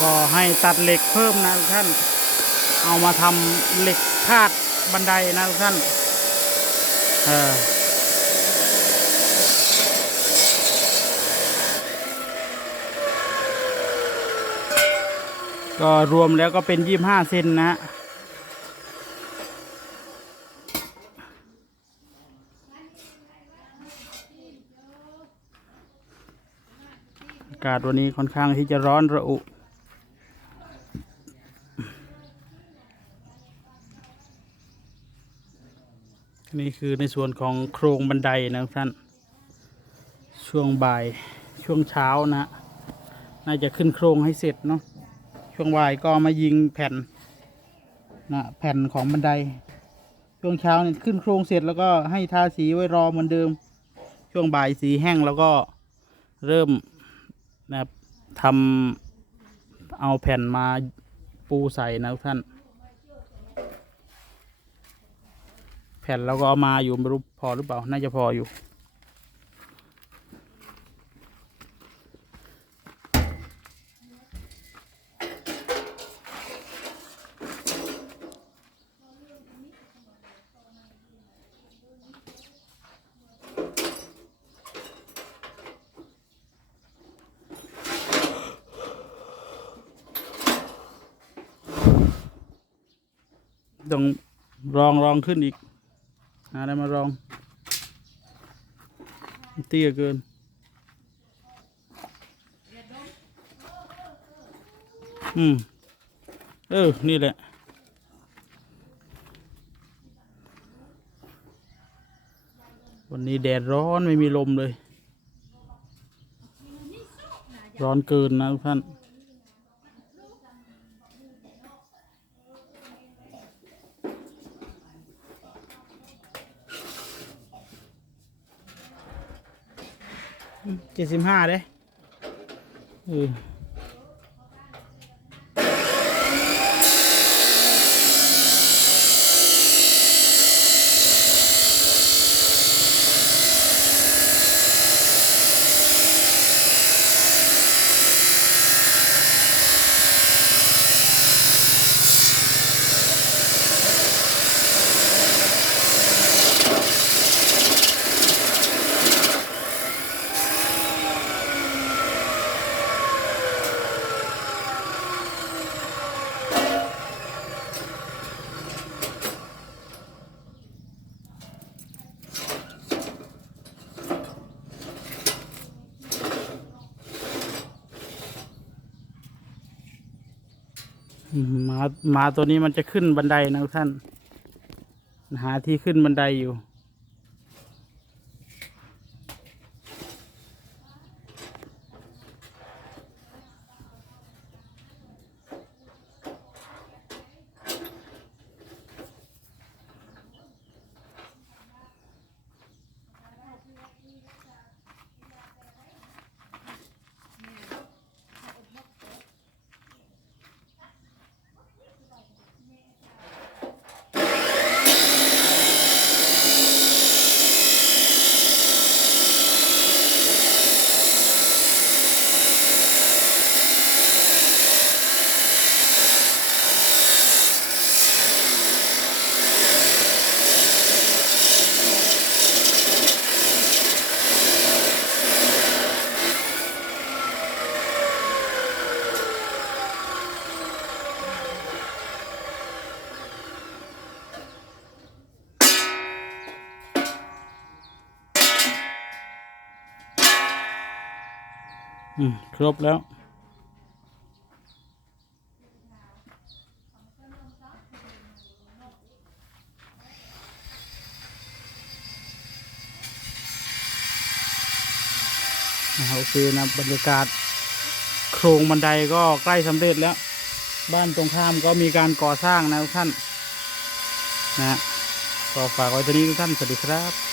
ก็ให้ตัดเหล็กเพิ่มนะทุกท่าน เอามาทำเหล็กคาดบันไดนะทุกท่าน เออก็รวมแล้วก็เป็นยี่ห้าเซนนะฮะ อากาศวันนี้ค่อนข้างที่จะร้อนระอุ นี่คือในส่วนของโครงบันไดนะท่าน ช่วงบ่ายช่วงเช้านะ น่าจะขึ้นโครงให้เสร็จเนาะ ช่วงบ่ายก็มายิงแผ่นนะแผ่นของบันได ช่วงเช้าเนี่ยขึ้นโครงเสร็จแล้วก็ให้ทาสีไว้รอเหมือนเดิม ช่วงบ่ายสีแห้งแล้วก็เริ่ม นะครับทำเอาแผ่นมาปูใส่นะทุกท่าน แผ่นเราก็เอามาอยู่ไม่รู้พอหรือเปล่า น่าจะพออยู่ ต้องรองรองขึ้นอีกหาอะไรมารองเตี้ยเกินอืม เออ นี่แหละ วันนี้แดดร้อนไม่มีลมเลย ร้อนเกินนะทุกท่าน เจ็ดสิบห้าเด้อ หมาหมาตัวนี้มันจะขึ้นบันไดนะทุกท่าน หาที่ขึ้นบันไดอยู่ อืม ครบแล้ว โอเคนะบรรยากาศ โครงบันไดก็ใกล้สำเร็จแล้ว บ้านตรงข้ามก็มีการก่อสร้างนะทุกท่าน นะฮะก็ฝากไว้ที่นี้ทุกท่าน สวัสดีครับ